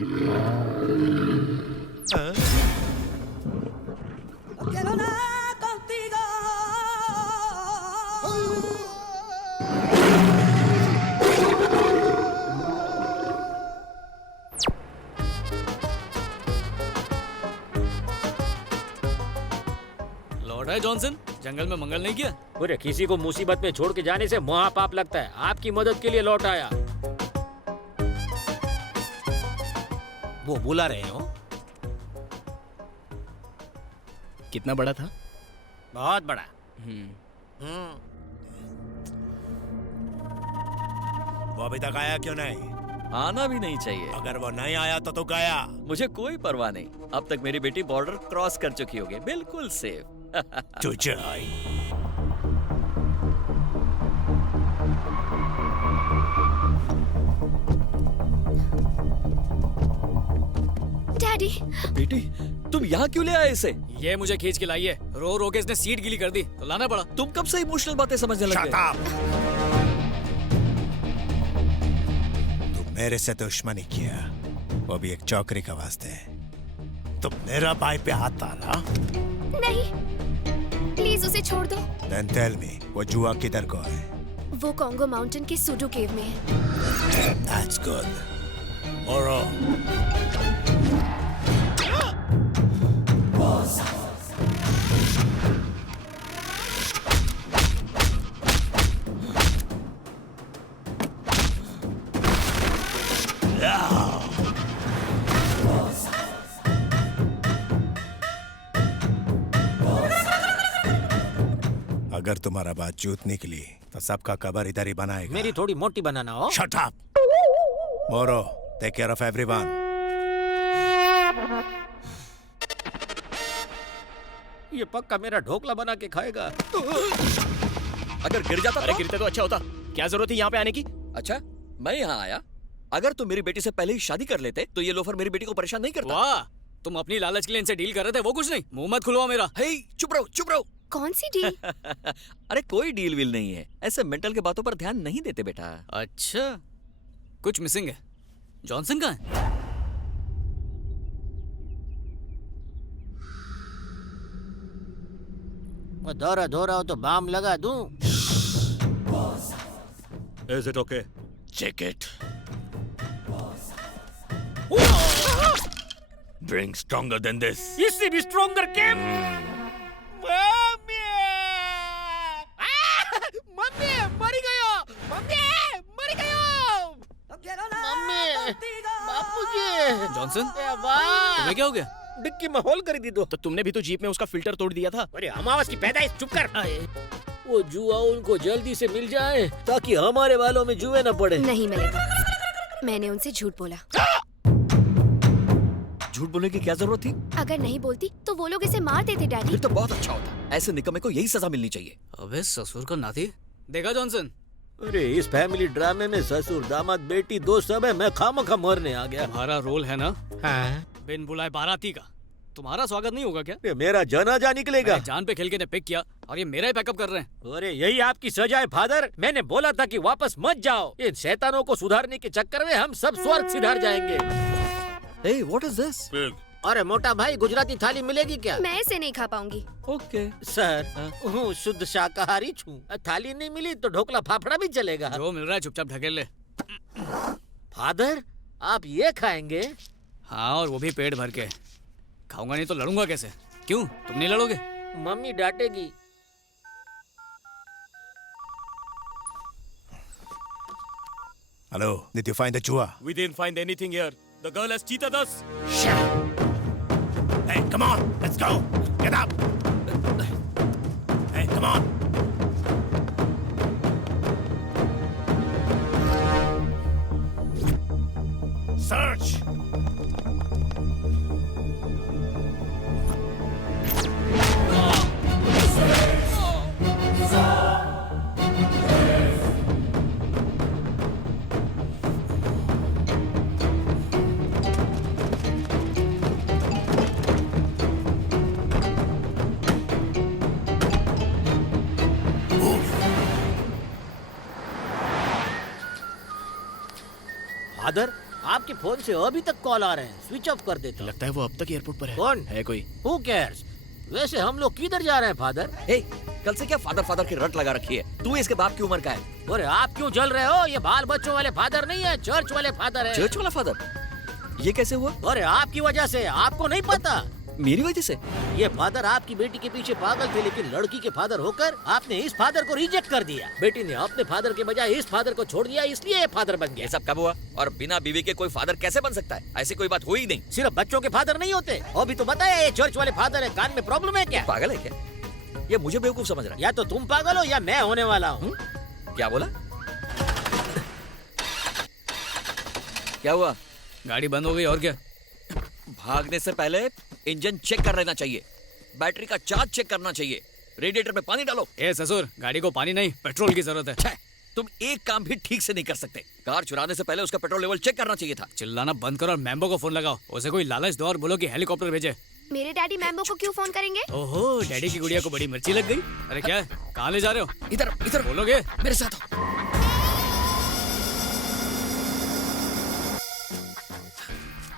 Quiero nada contigo. लौट आए Johnson, जंगल में मंगल नहीं किया? अरे किसी को मुसीबत में छोड़ के जाने से महापाप लगता है। आपकी मदद के लिए लौट आया। वो बुला रहे हो? कितना बड़ा था? बहुत बड़ा। वो अभी तक आया क्यों नहीं? आना भी नहीं चाहिए। अगर वो नहीं आया तो गया। मुझे कोई परवाह नहीं। अब तक मेरी बेटी बॉर्डर क्रॉस कर चुकी होगी, बिल्कुल सेफ। चुचाई। डैडी, बेटी, तुम यहाँ क्यों ले आए इसे? ये मुझे खींच के लाई है। रो रो के इसने सीट गीली कर दी तो लाना पड़ा। तुम कब से इमोशनल बातें समझने लग Shut गए? up! तू मेरे से दुश्मनी किया, वो भी एक चौकरी का वास्ते। तुम मेरा भाई पे हाथ डाला? नहीं, प्लीज उसे छोड़ दो। Then tell me, वो जुआ किधर को है? वो कॉन्गो माउंटेन के सुडो केव में है। That's good. Moro. अगर तुम्हारा बात जूत निकली तो सबका कबर इधर ही बनाएगा। मेरी थोड़ी मोटी बनाना हो। Shut up! Moro, take care of everyone. ये पक्का मेरा ढोकला बना के खाएगा। अगर गिर जाता अरे गिरते तो अच्छा होता। क्या जरूरत है यहाँ पे आने की? अच्छा, मैं यहाँ आया। अगर तुम मेरी बेटी से पहले ही शादी कर लेते तो ये लोफर मेरी बेटी को परेशान नहीं करता। वाह, तुम अपनी लालच के लिए इनसे डील कर रहे थे, वो कुछ नहीं। मुंह मत खुलवा मेरा। हे, चुप रहो, चुप रहो। कौन सी डील? अरे कोई डील विल नहीं है। ऐसे मेंटल के बातों पर ध्यान नहीं देते बेटा। अच्छा, कुछ मिसिंग है। जॉनसन कहाँ है? वो धोरा धोरा हो तो बाम लगा दूं। Is it okay? Check it. Drink stronger than this. इससे भी स्ट्रॉन्गर केम। मम्मी मरी गयो। मम्मी मरी गयो। No quiero nada contigo. बापूजी। जॉनसन, वाह। तुम्हें क्या हो गया? डिक्की में होल कर दी दो। तो तुमने भी तो जीप में उसका फिल्टर तोड़ दिया था। अरे अमावस की पैदाइश, चुप कर। वो जुआ उनको जल्दी से मिल जाए ताकि हमारे बालों में जुए न पड़े। नहीं मिलेगा। मैंने उनसे झूठ बोला। झूठ बोलने की क्या जरूरत थी? अगर नहीं बोलती तो वो लोग इसे मार देते डैडी। फिर तो बहुत अच्छा होता। ऐसे निकम्मे को यही सजा मिलनी चाहिए। अबे ससुर का नाती। देखा जॉनसन, अरे इस फैमिली ड्रामे में ससुर दामाद बेटी दो सब है। मैं खामखा मरने आ गया। तुम्हारा रोल है ना हाँ? बिन बुलाए बाराती का। तुम्हारा स्वागत नहीं होगा क्या? ये मेरा जनाजा निकलेगा। मैंने जान पे खेल के ने पिक किया और ये मेरा ही पैकअप कर रहे हैं। अरे यही आपकी सजा है फादर। मैंने बोला था कि वापस मत जाओ। इन शैतानों को सुधारने के चक्कर में हम सब स्वर्ग सिधार जाएंगे। Hey, what is this? अरे मोटा भाई, गुजराती थाली मिलेगी क्या? मैं इसे नहीं खा पाऊंगी। Okay. सर, हूँ शुद्ध शाकाहारी छू। थाली नहीं मिली तो ढोकला फाफड़ा भी चलेगा। जो मिल रहा है चुपचाप ढकेल ले। फादर, आप ये खाएंगे? हाँ, और वो भी पेट भर के। खाऊंगा नहीं तो लड़ूंगा कैसे? क्यों, तुम नहीं लड़ोगे? Mummy डांटेगी। Hello, did you find the jua? We didn't find anything here. The girl has cheated us. Hey, come on, let's go. Get up. Hey, come on. Search. Father, आप आपके फोन से अभी तक कॉल आ रहे हैं, switch off कर देता हूँ। लगता है वो अब तक एयरपोर्ट पर है। कौन है कोई? Who cares? वैसे हम लोग किधर जा रहे हैं फादर? ए, कल से क्या फादर फादर की रट लगा रखी है? तू इसके बाप की उम्र का है। अरे आप क्यों जल रहे हो? ये बाल बच्चों वाले फादर नहीं है, चर्च वाले फादर है। चर्च वाला फादर? ये कैसे हुआ? अरे आपकी वजह से, आपको नहीं पता? मेरी वजह से? ये फादर आपकी बेटी के पीछे पागल थे, लेकिन लड़की के फादर होकर आपने इस फादर को रिजेक्ट कर दिया। बेटी ने अपने फादर के बजाय इस फादर को छोड़ दिया, इसलिए ये फादर बन ये गया। सब कब हुआ? और बिना बीवी के कोई फादर कैसे बन सकता है? ऐसी कोई बात हुई नहीं। सिर्फ बच्चों के फादर नहीं होते, अभी तो बताया ये चर्च वाले फादर है। कान में प्रॉब्लम है क्या? पागल है क्या? ये मुझे बेवकूफ समझ रहा है। या तो तुम पागल हो या मैं होने वाला हूँ। क्या बोला? क्या हुआ? गाड़ी बंद हो गई और क्या? भागने से पहले इंजन चेक कर लेना चाहिए, बैटरी का चार्ज चेक करना चाहिए, रेडिएटर में पानी डालो। ए ससुर, गाड़ी को पानी नहीं पेट्रोल की जरूरत है। छे, तुम एक काम भी ठीक से नहीं कर सकते। कार चुराने से पहले उसका पेट्रोल लेवल चेक करना चाहिए था। चिल्लाना बंद करो और मैम्बो को फोन लगाओ। उसे कोई लालच दो और बोलो कि हेलीकॉप्टर भेजे। मेरे डैडी मैम्बो को क्यों फोन करेंगे? ओहो, डैडी की गुड़िया को बड़ी मिर्ची लग गई। अरे क्या है? कहाँ ले जा रहे हो? इधर इधर बोलोगे? मेरे साथ आओ।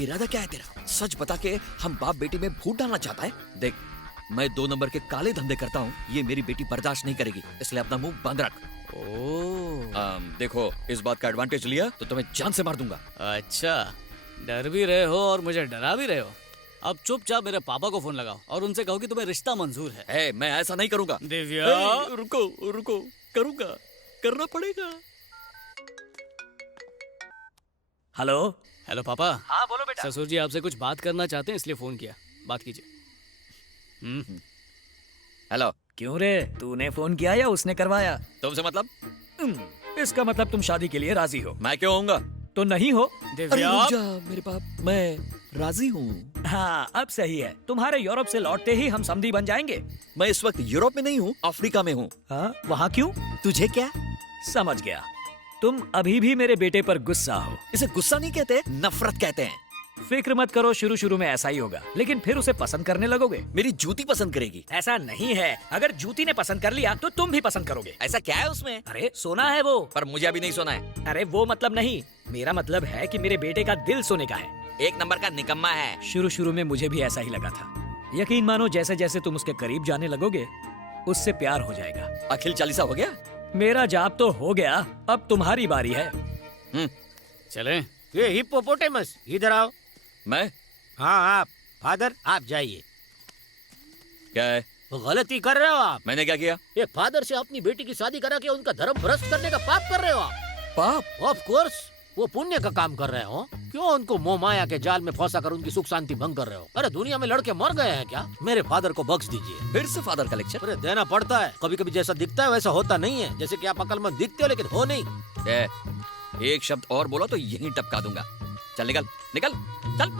इरादा क्या है तेरा? सच बता के हम बाप बेटी में फूट डालना चाहता है? देख, मैं 2 नंबर के काले धंधे करता हूँ, ये मेरी बेटी बर्दाश्त नहीं करेगी, इसलिए अपना मुंह बंद रख। ओह, देखो, इस बात का एडवांटेज लिया तो तुम्हें जान से मार दूंगा। अच्छा, डर भी रहे हो और मुझे डरा भी रहे हो। अब चुपचाप मेरे पापा को फोन लगाओ और उनसे कहो कि तुम्हें रिश्ता मंजूर है। मैं ऐसा नहीं करूंगा। दिव्या, रुको रुको, करूंगा, करना पड़ेगा। हेलो। हेलो पापा। हाँ बोलो बेटा। ससुर जी आपसे कुछ बात करना चाहते हैं, इसलिए फोन किया। बात कीजिए। हेलो। क्यों रे, तूने फोन किया या उसने करवाया? तुमसे मतलब? इसका मतलब तुम शादी के लिए राजी हो? मैं क्यों होऊंगा? तो नहीं हो? अरे दिव्या, रुक जा मेरे बाप, मैं राजी हूँ। हाँ अब सही है, तुम्हारे यूरोप से लौटते ही हम समधी बन जाएंगे। मैं इस वक्त यूरोप में नहीं हूँ, अफ्रीका में हूँ। हाँ, वहाँ क्यों? तुझे क्या? समझ गया, तुम अभी भी मेरे बेटे पर गुस्सा हो। इसे गुस्सा नहीं कहते, नफरत कहते हैं। फिक्र मत करो, शुरू शुरू में ऐसा ही होगा, लेकिन फिर उसे पसंद करने लगोगे। मेरी जूती पसंद करेगी। ऐसा नहीं है, अगर जूती ने पसंद कर लिया तो तुम भी पसंद करोगे। ऐसा क्या है उसमें? अरे सोना है वो। पर मुझे अभी नहीं सोना है। अरे वो मतलब नहीं, मेरा मतलब है कि मेरे बेटे का दिल सोने का है। 1 नंबर का निकम्मा है। शुरू शुरू में मुझे भी ऐसा ही लगा था। यकीन मानो, जैसे जैसे तुम उसके करीब जाने लगोगे उससे प्यार हो जाएगा। अखिल चालीसा हो गया? मेरा जाप तो हो गया, अब तुम्हारी बारी है। चलें? ये हिप्पोपोटेमस, इधर आओ। मैं? हाँ आप, फादर आप जाइए। क्या है? गलती कर रहे हो आप। मैंने क्या किया? एक फादर से अपनी बेटी की शादी करा के उनका धर्म भ्रष्ट करने का पाप कर रहे हो आप। पाप? ऑफ कोर्स, वो पुण्य का काम कर रहे हो। क्यों उनको मोह माया के जाल में फंसा कर उनकी सुख शांति भंग कर रहे हो? अरे दुनिया में लड़के मर गए हैं क्या? मेरे फादर को बख्श दीजिए। फिर से फादर का लेक्चर? अरे देना पड़ता है, कभी कभी जैसा दिखता है वैसा होता नहीं है। जैसे कि आप अकलमंद दिखते हो लेकिन हो नहीं। एक शब्द और बोलो तो यहीं टपका दूंगा। चल निकल निकल चल।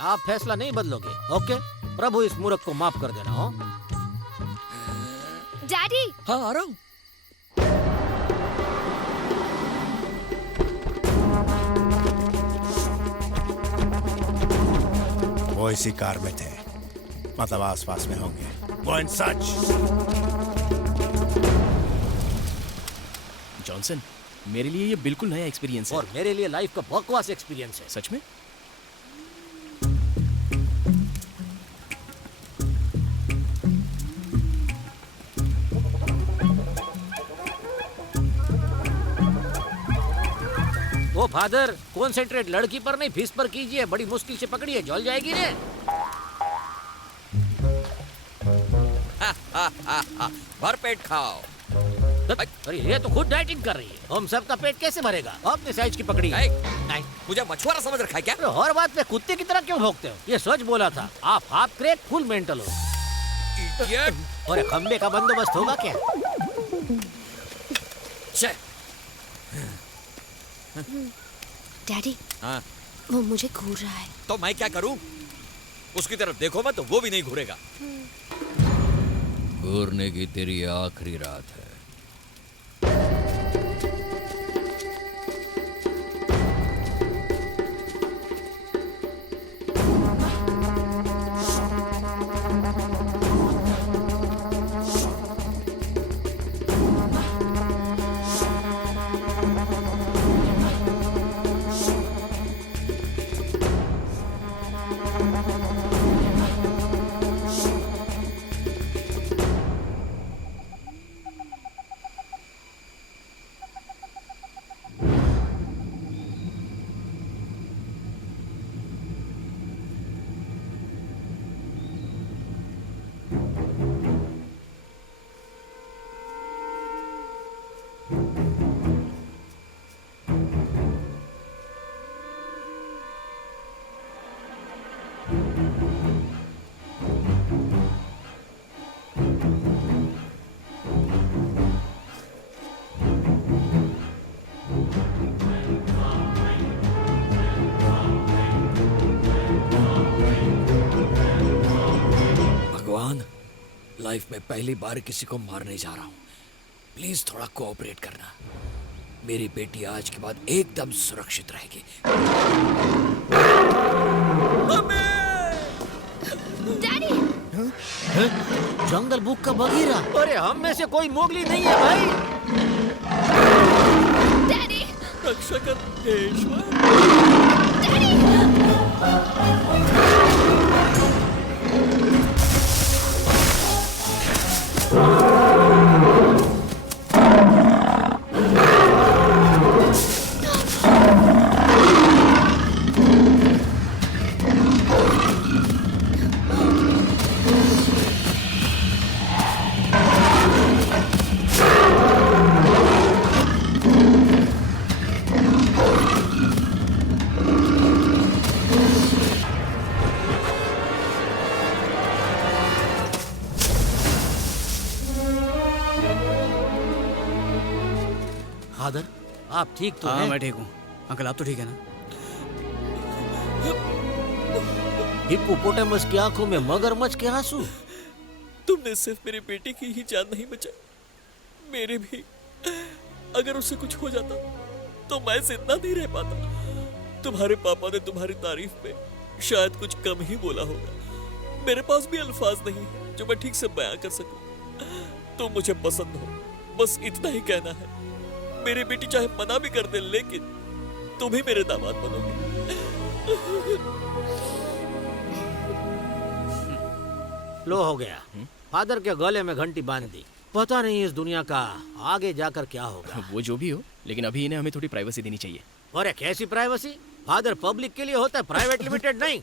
आप फैसला नहीं बदलोगे? ओके, प्रभु इस मूर्ख को माफ कर देना। हो डैडी, हाँ आ रहा हूँ। वो इसी कार में थे, मतलब आसपास में होंगे। वो इन सच। जॉनसन, मेरे लिए ये बिल्कुल नया एक्सपीरियंस है। और मेरे लिए लाइफ का बकवास एक्सपीरियंस है। सच में? ओ फादर, कॉन्सेंट्रेट लड़की पर नहीं फीस पर कीजिए। बड़ी मुश्किल से पकड़िए, जल जाएगी रे। भर पेट खाओ। अरे ये तो खुद डाइटिंग कर रही है, हम सबका पेट कैसे भरेगा? अपने साइज की पकड़ी है। नहीं, मुझे मछुआरा समझ रखा है क्या? अरे हर बात पे कुत्ते की तरह क्यों भौंकते हो? ये सच बोला था, आप हाफ क्रैक फुल मेंटल हो। Idiot! और खंबे का बंदोबस्त होगा क्या? छे। डैडी, हाँ, वो मुझे घूर रहा है। तो मैं क्या करूं? उसकी तरफ देखो मत तो वो भी नहीं घूरेगा। घूरने की तेरी आखिरी रात है। लाइफ में पहली बार किसी को मारने जा रहा हूँ। प्लीज थोड़ा कोऑपरेट करना। मेरी बेटी आज के बाद एकदम सुरक्षित रहेगी। डैडी, जंगल बुक का बगीरा। अरे हम में से कोई मोगली नहीं है भाई। डैडी, रक्षा कर हे ईश्वर। फादर, आप ठीक तो हाँ हैं? मैं ठीक हूँ। अंकल आप तो ठीक है ना? हिप्पोपोटामस की आंखों में मगरमच्छ के आंसू। तुमने सिर्फ मेरी बेटी की ही जान नहीं बचाई, मेरे भी। अगर उससे कुछ हो जाता तो मैं जिंदा नहीं रह पाता। तुम्हारे पापा ने तुम्हारी तारीफ में शायद कुछ कम ही बोला होगा। मेरे पास भी अल्फाज नहीं है जो मैं ठीक से बयां कर सकूं। तुम मुझे पसंद हो, बस इतना ही कहना है। मेरी बेटी चाहे मना भी कर दे, लेकिन तुम ही मेरे दामाद बनोगे। लो हो गया। फादर के गले में घंटी बांध दी। पता नहीं इस दुनिया का आगे जाकर क्या होगा। वो जो भी हो, लेकिन अभी इन्हें हमें थोड़ी प्राइवेसी देनी चाहिए। अरे कैसी प्राइवेसी? फादर पब्लिक के लिए होता है, प्राइवेट लिमिटेड नहीं।